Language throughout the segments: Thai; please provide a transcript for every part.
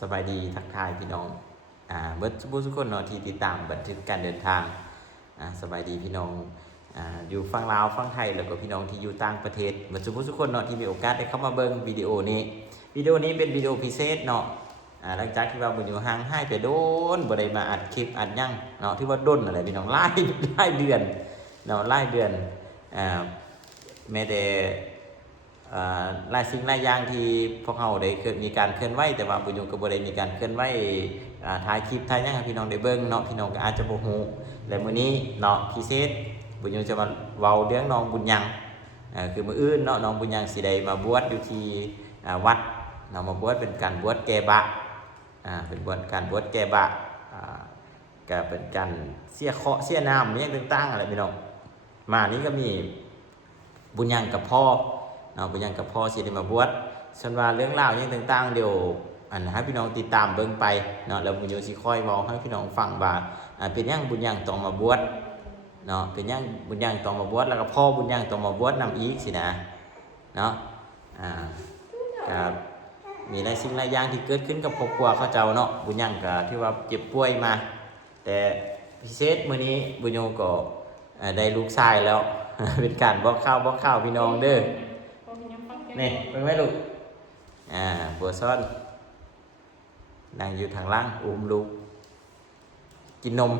สบายดีทักทายพี่น้องเบิร์ดทุกคนเนาะที่ติดตามบันทึกการเดินทางสบายดีพี่น้องอยู่ฝั่งลาวฝั่งไทยแล้วก็พี่น้องที่อยู่ต่างประเทศเบิร์ดทุกคนเนาะที่มีโอกาสได้เข้ามาเบิ่งวิดีโอนี้เป็นวิดีโอพิเศษเนาะหลังจากที่ว่าบุญอยู่ห่างหายไปโดนบ่ได้มาอัดคลิปอัดยั่งเนาะที่ว่าด้นอะไรพี่น้องไล่เดือนเนาะไล่เดือนแม้แต่หลายสิ่งหลายอย่างที่พวกเราได้มีการเคลื่อนไหวแต่ว่าบุญยงก็บ่ได้มีการเคลื่อนไหวถ่ายคลิปถ่ายหยังให้พี่น้องได้เบิ่งเนาะพี่น้องก็อาจจะบ่ฮู้และมื้อนี้เนาะพิเศษบุญยงจะมาเว้าเรื่องน้องบุญยังคือมื้ออื่นเนาะน้องบุญยังสิได้มาบวชอยู่ที่วัดเนาะมาบวชเป็นการบวชแก่บะเป็นการบวชแก่บะก็เป็นการเสียเคราะห์เสียน้ำอย่างต่างๆอะไรพี่น้องมานี้ก็มีบุญยังกับพ่อบุญยังกับพ่อสิได้มาบวชส่วนว่าเรื่องราวอย่างต่างๆเดี๋ยวให้พี่น้องติดตามเบิ่งไปเนาะแล้วบุญยังสิค่อยเว้าให้พี่น้องฟังว่าเป็นยังบุญยังต้องมาบวชเนาะเป็นยังบุญยังต้องมาบวชแล้วก็พ่อบุญยังต้องมาบวชนำอีกสินะเนาะกับมีหลายสิ่งหลายอย่างที่เกิดขึ้นกับครอบครัวเขาเจ้าเนาะบุญยังก็ที่ว่าเจ็บป่วยมาแต่พิเศษมื้อนี้บุญยังก็ได้ลูกชายแล้ว เป็นการบอกข้าวพี่น้องเด้อนี่เป็นไหมลูกบัวซ่อนนั่งอยู่ทางล่างอุ้มลูกกินนม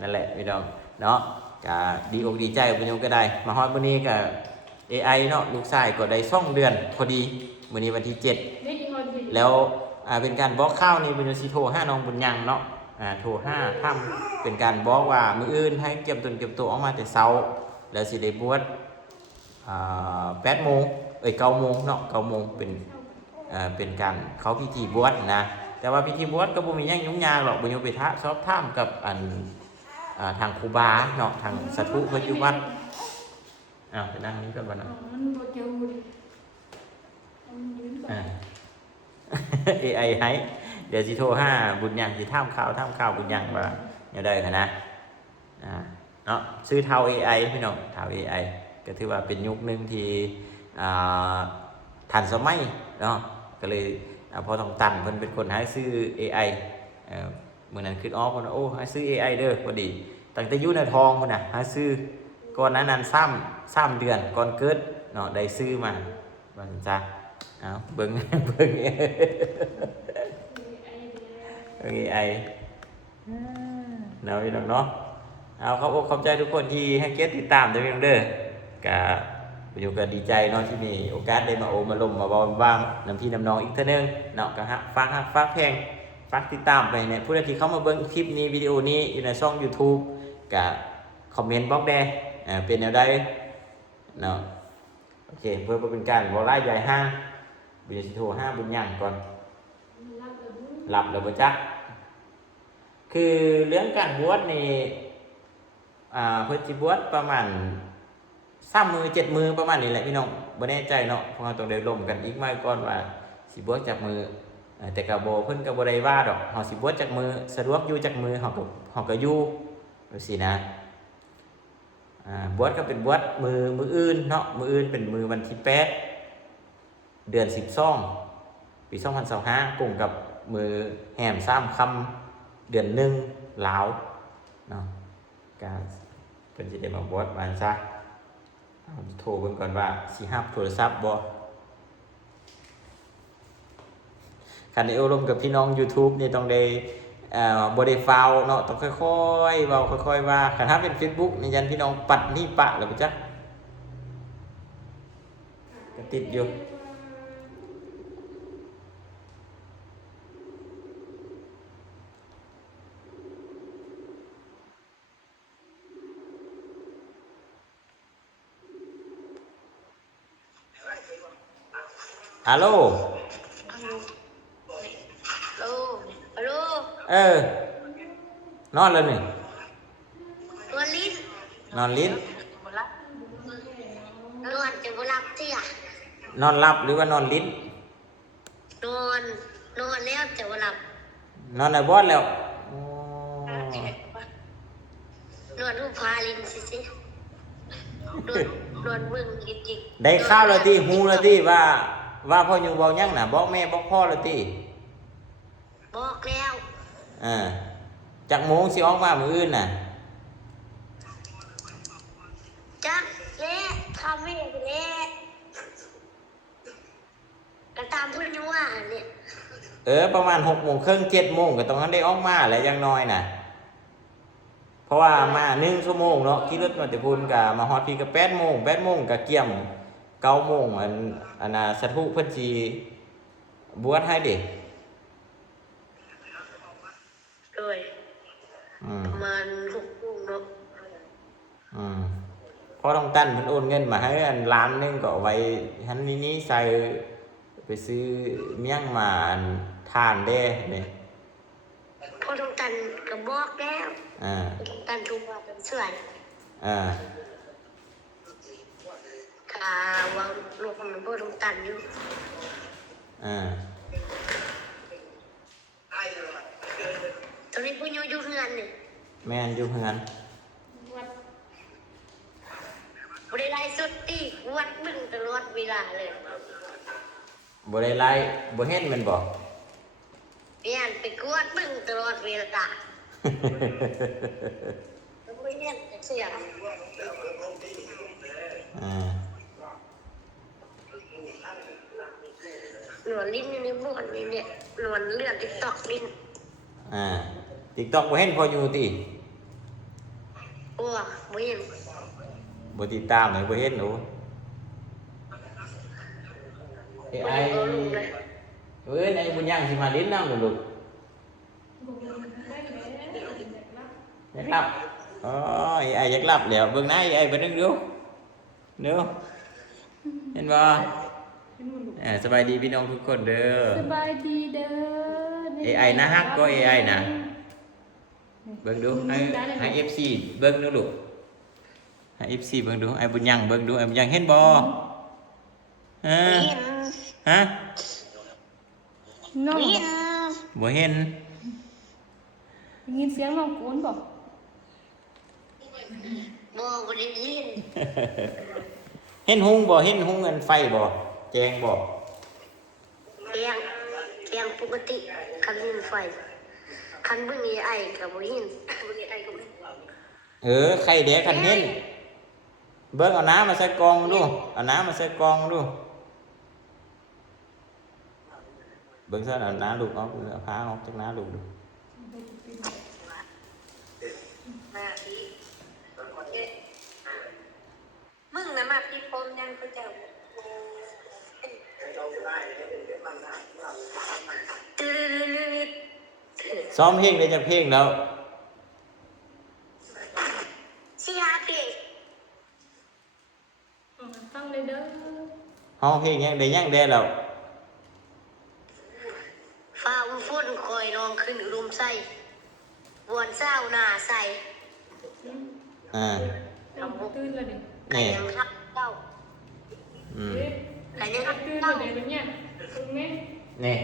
นั่นแหละพี่น้องเนาะก็ดีอกดีใจพี่น้องก็ได้มาฮอดมื้อนี้ก็ AI เนาะลูกชายก็ได้2 เดือนพอดีมื้อนี้วันที่7แล้วเป็นการบอกข้าวนี่บุญสิโทรหาน้องบุญยังเนาะโทร5 ค่ำเป็นการบอกว่ามื้ออื่นให้เก็บตัวออกมาแต่เช้าแล้วสิได้บวช8 โมง9 โมงเนาะ9 โมงเป็นการเขาพิธีบวชนะแต่ว่าพิธีบวชก็บ่มีหยังยุ่งยากหรอกบุญโยไปสอบถามกับทางครูบาเนาะทางสาธุเพิ่นอยู่วัดไปนั่งนี้ก่อนบ่นะAI ให้เดี๋ยวสิโทรหาบุญยังสิถามข่าวบุญยังว่าแนวใดคั่นนะเนาะชื่อเท่า AI พี่น้องเท่า AI ก็ถือว่าเป็นยุคนึงที่ทันสมัยเนาะก็เลยพอต้องตันเพิ่นเป็นคนหาซื้อ AI มื้อนั้นคิดออกเพิ่นว่าโอ้หาซื้อ AI เด้อพอดีตั้งแต่อยู่ในท้องพุ่นน่ะหาซื้อก่อนนั้น3 เดือนก่อนเกิดเนาะได้ซื้อมาว่าซั่นจ้ะเบิ่ง AI เนาะพี่น้องเนาะขอบอกขอบใจทุกคนที่ให้เกียรติติดตามเด้อพี่น้องเด้อก็อยู่กันดีใจเนาะที่มีโอกาสได้มามาลมมาเว้าบ้างน้ำพี่น้ำน้องอีกเท่านึงเนาะก็ฝากแพงฝากติดตามไปเนี่ยผู้ใดที่เข้ามาเบิ่งคลิปนี้วิดีโอนี้อยู่ในช่อง YouTube ก็คอมเมนต์บอกแด่เป็นแนวใดเนาะโอเคเพื่อเป็นการบ่ไล่ใหญ่ห้างบุญสิโทรหาบุญยังก่อนหลับแล้วบ่จักคือเรื่องการบวชนี่เพิ่นสิบวชประมาณ3 มื้อ7 มื้อประมาณนี้แหละพี่น้องบ่แน่ใจเนาะเพราะเราต้องได้ร่วมกันอีกมาก่อนว่าสิบวชจักมื้อแต่ก็บ่เพิ่นก็บ่ได้ว่าดอกเฮาสิบวชจักมื้อสะดวกอยู่จักมื้อเฮาก็อยู่จังซี่นะบวชก็เป็นบวชมื้ออื่นเนาะมื้ออื่นเป็นมื้อวันที่8 เดือน12 ปี2025กงกับมื้อแห่ม3 ค่ำเดือน1ลาวเนาะก็เพิ่นสิได้มาบวชว่าซะโทรเบิ่งก่อนว่าสิรับโทรศัพท์บ่คันได้อบรมกับพี่น้อง YouTube นี่ต้องได้บ่ได้ฟาวเนาะต้องค่อยๆเว้าค่อยๆว่าคันถ้าเป็น Facebook นี่ยันพี่น้องปัดนี่ปะแล้วบ่จ๊ะก็ติดอยู่ฮัลโหลนอนแล้วนี่นอนลิ้นจะบ่รับเที่ยนอนหลับหรือว่านอนลิ้นนอนแล้วจะบ่รับนอนในบอสแล้วนอนรูปพาลินสิโดนเบิ่งจริงได้ข้าวแล้วที่ฮู้แล้วที่ว่า ว่าพ่ออยู่บ่ยังน่ะบอกแม่บอกพ่อเลยติ บอกแล้ว อ่าจักโมงสิออกมามื้ออื่นน่ะ จักเละทำไม่เละก็ตามเพื่อนอยู่ว่าเนี่ย ประมาณ6:30 7:00ก็ต้องได้ออกมาแหละอย่างน้อยน่ะ เพราะว่ามา1 ชั่วโมงเนาะขี่รถมาแต่พุ่นก็มาฮอดพี่ก็8:00ก็เกี่ยม9:00อันน่ะสาธุเพิ่นสิบวชให้เด็ก ด้วย อืม ประมาณ6 โมงเนาะ อืมพอต้องตั้นเพิ่นโอนเงินมาให้อันล้านหนึงก็เอาไว้หันนี้ใส่ไปซื้อเมี่ยงมาอันทานเด้นี่ พ่อต้องตันก็บอกแล้ว อ่า พ่อต้องตันทุกวันเป็นเสื่อย อ่า กาวางลูกมันพ่อต้องตันอยู่ อ่า ตอนนี้พ่ออยู่เฮือนเนี่ย แม่นอยู่เฮือน บริไลสุดตีวัดมึงตลอดเวลาเลย บ่ได้ไล่บ่เห็นแมันบ่ เรียนไปกวดมึงตลอดเวลาแล้วไม่เรียนจะเสีย อ่า หนวดลิ้นอยู่ในบ้านนี่เนี่ยหนวดเลือดติ๊กตอกลิ้น อ่า TikTok บ่เห็นพออยู่ติ โอ้ไม่เห็น บ่ติดตามเลยบ่เห็นหนู ไม่ AI เอาลงเลย ไอ้บุญยังสิมาเล่นน้ำลูกอยากหลับอ๋อAI อยากหลับแล้วเบิ่งหน้า AI ไปนึงดูเด้อเห็นบ่สบายดีพี่น้องทุกคนเด้อ สบายดีเด้อ AI นะฮักก็ AI นะเบิ่งดูให้ FC เบิ่งดูลูกให้ FC เบิ่งดูไอ้บุญยังเบิ่งดูไอ้บุญยังเห็นบ่ฮะ ไม่เห็น ฮะ น้อง ไม่เห็น บ่เห็น ได้ยินเสียงน้องโกนบอก บอกไม่ได้ยิน เห็นหุงบ่เห็นหุงเงินไฟบ่แจงบ่ เตียงปกติคันยินไฟคันเบิ่งไอ้กับไม่เห็นเบิ่งไอ้กับไม่เห็น ไข่แดกคันเห็นเบิ่งเอาน้ำมาใส่กล่องดูเอาน้ำมาใส่กล่องดูเบิ่งซะเอาน้ำลูกเอาพาออกจากน้ำลูกดู มาพี่มึงนะมาพี่พรมยังก็จะตื่น ซ้อมเพลงได้จักเพลงแล้ว เสียเด็ก ฟังเลยเด้อ ห้องเพลงยังได้ยังได้แล้ว ฟ้าฝนคอยลองขึ้นอุดมใส่บวนเศร้าหน้าใส่ อ่า น้องตื่นแล้วดิ ใคร นี่ ยังทักเจ้า อืม ใครยังทัก ตื่นแล้ เจ้าว เดี๋ยวเป็นเนี่ยตื่นไหม นี่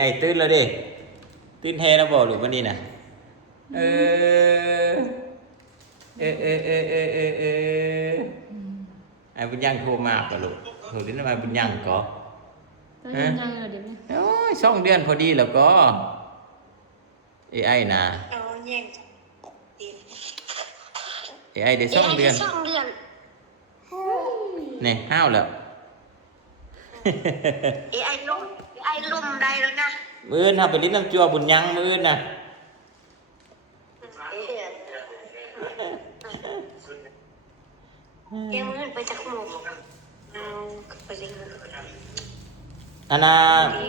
ไอ้ตื่นแล้วดิตื่นแท้แล้วบ่ลูกวันนี้น่ะเออไอ้บุญยังโทรมาป่ะลูกโทรถึงมาบุญยังก็ ตอนยังแล้วเดี๋ยวนี้ โอ้ย2 เดือนพอดีแล้วก็ AI น่ะ เอาแย่ง AI ได้2 เดือน 2 เดือน นี่ห้าวแล้ว ไอ้ลมได้แล้วนะ มื้ออื่นถ้าไปลิ้นน้ำจัวบุญยังมื้ออื่นน่ะ เดี๋ยวมึงไปจากหมู่เอาไปเรียน อันน่ะ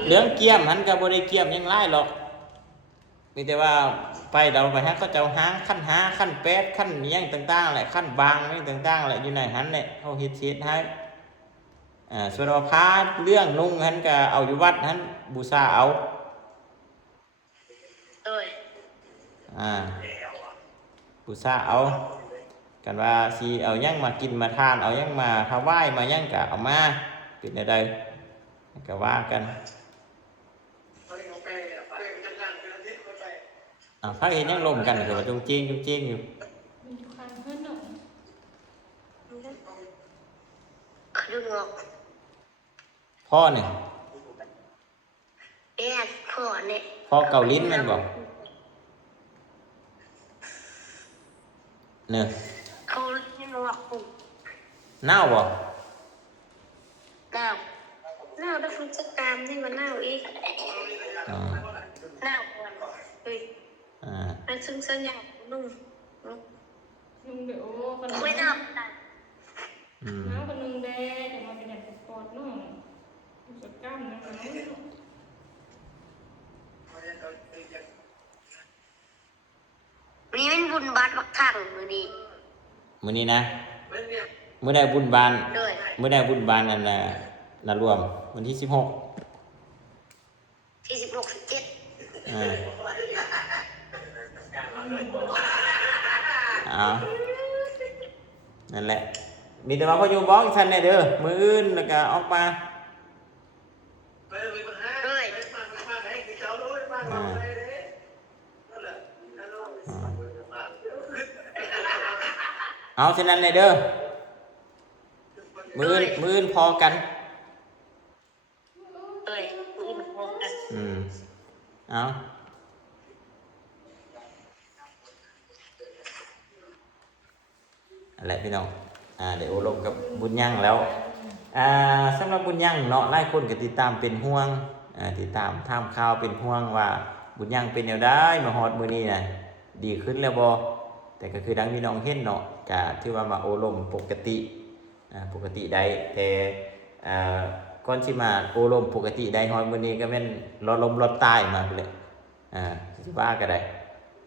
เรื่องเกี่ยมหันก็บ่ได้เกี่ยมหยังหลายหรอกมีแต่ว่าไปเราไปหาเขาเจ้าหางขั้นหาขั้นแปดขั้นอิหยังต่างๆแหละขั้นบางนี่ต่างๆแหละอยู่ในหันเนี่ยเฮาเฮ็ดให้ส่วนว่าพาเรื่องนุ่งหันก็เอาอยู่วัดหันบูชาเอา เอ้ย บูชาเอากันว่าสิเอาหยังมากินมาทานเอาหยังมาถวายมาหยังก็เอามาเป็นได้ใดก็ว่ากันพักเห็นยังลมกันก็ว่าจงเจงอยู่ มันอยู่ข้างเพื่อนเนาะ ขยุนออก พ่อนี่ เนี่ยพ่อเนี่ย พ่อเกาลิ้นแม่นบ่เนอะ เขาเรียกว่าปู่ เน่าบ่ หนาวแล้วคุณจะตามนี่มันหนาวอีก อ่า หนาวก่อนเฮ้ย อ่า มันซึ่งสัญญานุ่ม นุ่งเดี๋ยวขนม ไม่หนาวนะ อืม น้ำขนมแดงจะมาเป็นแบบกอดน้องสดกล้ามนะ นี่เป็นบุญบาทบักถังมือนี้ มื้อนี้นะมื้อใดบุญบาน ด้วย มื้อใดบุญบานนั่นน่ะน่ารวมวันที่16ที่16 17อ่าเอานั่นแหละ มีแต่ว่าพ่ออยู่บอกอีกซั่นแน่เด้อมื้ออื่นแล้วก็ออกมา ด้วย อ่าเอาฉะนั้นเลยเด้อมื้ออื่นพอกัน ด้วยอินโฟกัน เอาอะไรพี่น้องเดี๋ยวลงกับบุญยังแล้วสำหรับบุญยังเนาะหลายคนก็ติดตามเป็นห่วงติดตามทำข่าวเป็นห่วงว่าบุญยังเป็นแนวได้มาฮอดมื้อนี้น่ะดีขึ้นแล้วบ่แต่ก็คือดังพี่น้องเห็นเนาะก็ถือว่ามาโอลมปกติปกติได้แต่ก่อนสิมาโอลมปกติได้ฮอดมื้อนี้ก็แม่นรอลมรอตายมาพุ่นแหละสิว่าก็ได้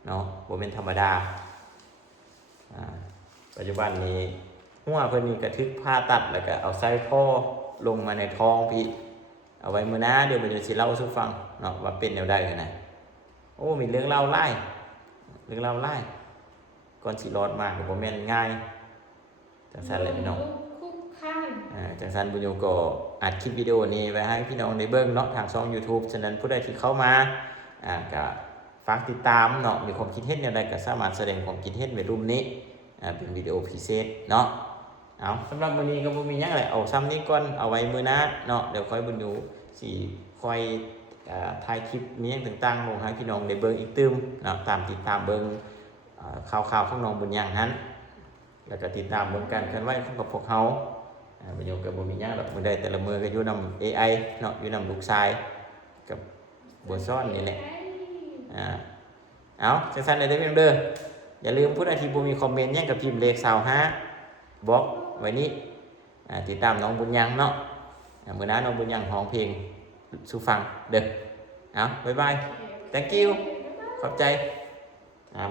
เนาะบ่แม่นธรรมดาปัจจุบันนี้หัวเพิ่นนี่ก็ทึกผ่าตัดแล้วก็เอาไส้พ่อลงมาในท้องพี่เอาไว้มื้อหน้าเดี๋ยวสิเล่าสู่ฟังเนาะว่าเป็นแนวใดกันนะโอ้มีเรื่องเล่าหลายก่อนสิรอดมาก็บ่แม่นง่ายจังซั่นเลยพี่น้อง คุกข้าน จังซั่นบุญโยก็อัดคลิปวิดีโอนี้ไว้ให้พี่น้องได้เบิ่งเนาะทางช่อง YouTube ฉะนั้นผู้ใดที่เข้ามาก็ฝากติดตามเนาะมีความคิดเห็นแนวใดก็สามารถแสดงความคิดเห็นไว้รูปนี้เป็นวิดีโอพิเศษเนาะเอาสำหรับวันนี้ก็บ่มีหยังแหละเอาซ้ำนี้ก่อนเอาไว้มื้อหน้าเนาะเดี๋ยวค่อยบุญโยสิค่อยถ่ายคลิปนี้ต่างๆลงให้พี่น้องได้เบิ่งอีกตึมเนาะติดตามเบิ่งข่าวๆของน้องบุญยังนั้นแล้วก็ติดตามเบิ่งการเคลื่อนไหวของพวกเฮาบุญโยก็บ่มีหยังดอกมื้อใดแต่ละมื้อก็อยู่นำ AI เนาะอยู่นำลูกชายกับบัวซ้อนนี่แหละเอาจังซั่นได้เด้อเด้ออย่าลืมผู้ใดที่บ่มีคอมเมนต์หยังก็พิมพ์เลข25บอกไว้นี้ติดตามน้องบุญยังเนาะมื้อหน้าน้องบุญยังร้องเพลงสู่ฟังเด้อเอาบ๊ายบาย thank you ขอบใจ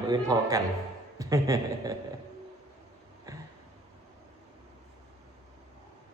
มื้ออื่นพอกัน